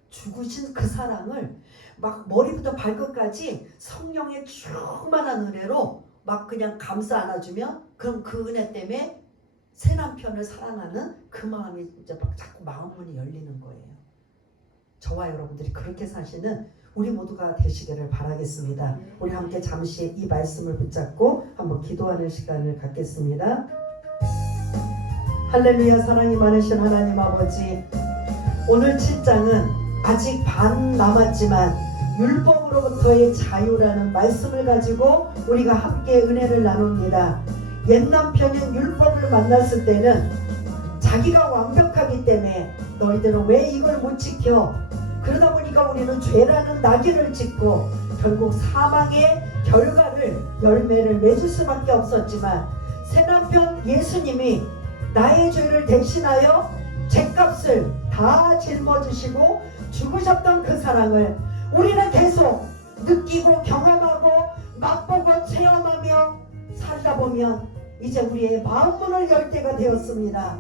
죽으신 그 사랑을 막 머리부터 발끝까지 성령의 충만한 은혜로 막 그냥 감싸 안아주면, 그럼 그 은혜 때문에 새 남편을 사랑하는 그 마음이 이제 막 자꾸 마음문이 열리는 거예요. 저와 여러분들이 그렇게 사시는 우리 모두가 되시기를 바라겠습니다. 우리 함께 잠시 이 말씀을 붙잡고 한번 기도하는 시간을 갖겠습니다. 할렐루야. 사랑이 많으신 하나님 아버지, 오늘 7장은 아직 반 남았지만 율법으로부터의 자유라는 말씀을 가지고 우리가 함께 은혜를 나눕니다. 옛 남편인 율법을 만났을 때는 자기가 완벽하기 때문에 너희들은 왜 이걸 못 지켜? 그러다 보니까 우리는 죄라는 나귀를 짓고 결국 사망의 열매를 맺을 수밖에 없었지만, 새 남편 예수님이 나의 죄를 대신하여 죄값을 다 짊어지시고 죽으셨던 그 사랑을 우리는 계속 느끼고 경험하고 맛보고 체험하며 살다 보면 이제 우리의 마음문을 열 때가 되었습니다.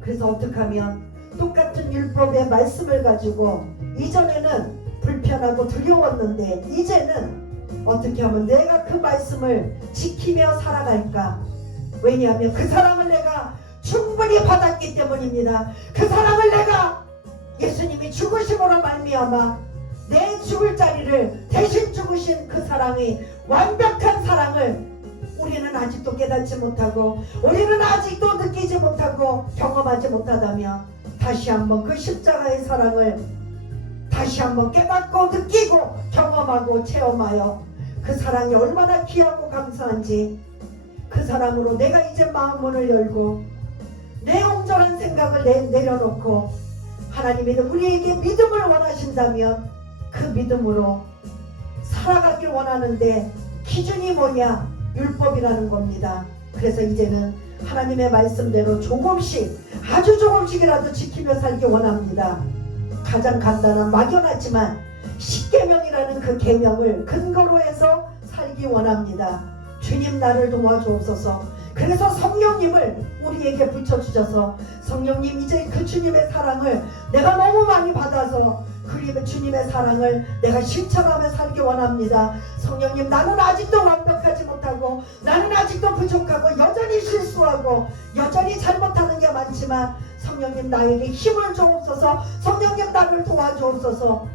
그래서 어떻게 하면 똑같은 율법의 말씀을 가지고 이전에는 불편하고 두려웠는데 이제는 어떻게 하면 내가 그 말씀을 지키며 살아갈까? 왜냐하면 그 사랑을 내가 충분히 받았기 때문입니다. 그 사랑을 내가 예수님이 죽으심으로 말미암아 내 죽을 자리를 대신 죽으신 그 사랑이 완벽한 사랑을 우리는 아직도 깨닫지 못하고, 우리는 아직도 느끼지 못하고 경험하지 못하다면, 다시 한번 그 십자가의 사랑을 다시 한번 깨닫고 느끼고 경험하고 체험하여 그 사랑이 얼마나 귀하고 감사한지, 그 사랑으로 내가 이제 마음문을 열고 내 온전한 생각을 내려놓고 하나님이 우리에게 믿음을 원하신다면 그 믿음으로 살아가길 원하는데, 기준이 뭐냐? 율법이라는 겁니다. 그래서 이제는 하나님의 말씀대로 조금씩, 아주 조금씩이라도 지키며 살기 원합니다. 가장 간단한 막연하지만 십계명이라는 그 계명을 근거로 해서 살기 원합니다. 주님 나를 도와주옵소서. 그래서 성령님을 우리에게 붙여주셔서, 성령님 이제 그 주님의 사랑을 내가 너무 많이 받아서 그 주님의 사랑을 내가 실천하며 살기 원합니다. 성령님, 나는 아직도 완벽하지 못하고, 나는 아직도 부족하고, 여전히 실수하고 여전히 잘못하는 게 많지만 성령님 나에게 힘을 주옵소서. 성령님 나를 도와주옵소서.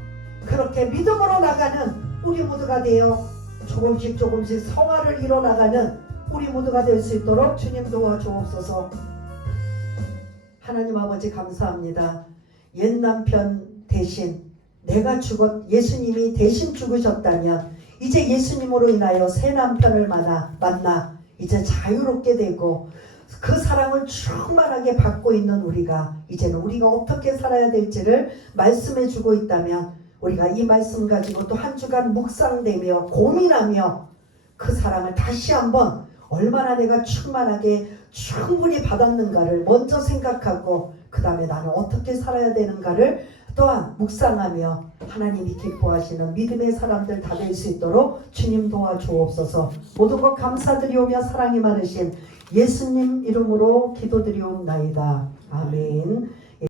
그렇게 믿음으로 나가는 우리 모두가 되어 조금씩 성화를 이뤄나가는 우리 모두가 될 수 있도록 주님 도와주옵소서. 하나님 아버지 감사합니다. 옛 남편 대신 예수님이 대신 죽으셨다면 이제 예수님으로 인하여 새 남편을 만나 이제 자유롭게 되고 그 사랑을 충만하게 받고 있는 우리가, 이제는 우리가 어떻게 살아야 될지를 말씀해 주고 있다면, 우리가 이 말씀 가지고 또 한 주간 묵상되며 고민하며 그 사랑을 다시 한번 얼마나 내가 충분히 받았는가를 먼저 생각하고, 그 다음에 나는 어떻게 살아야 되는가를 또한 묵상하며 하나님이 기뻐하시는 믿음의 사람들 다 될 수 있도록 주님 도와주옵소서. 모든 것 감사드리오며 사랑이 많으신 예수님 이름으로 기도드리옵나이다. 아멘.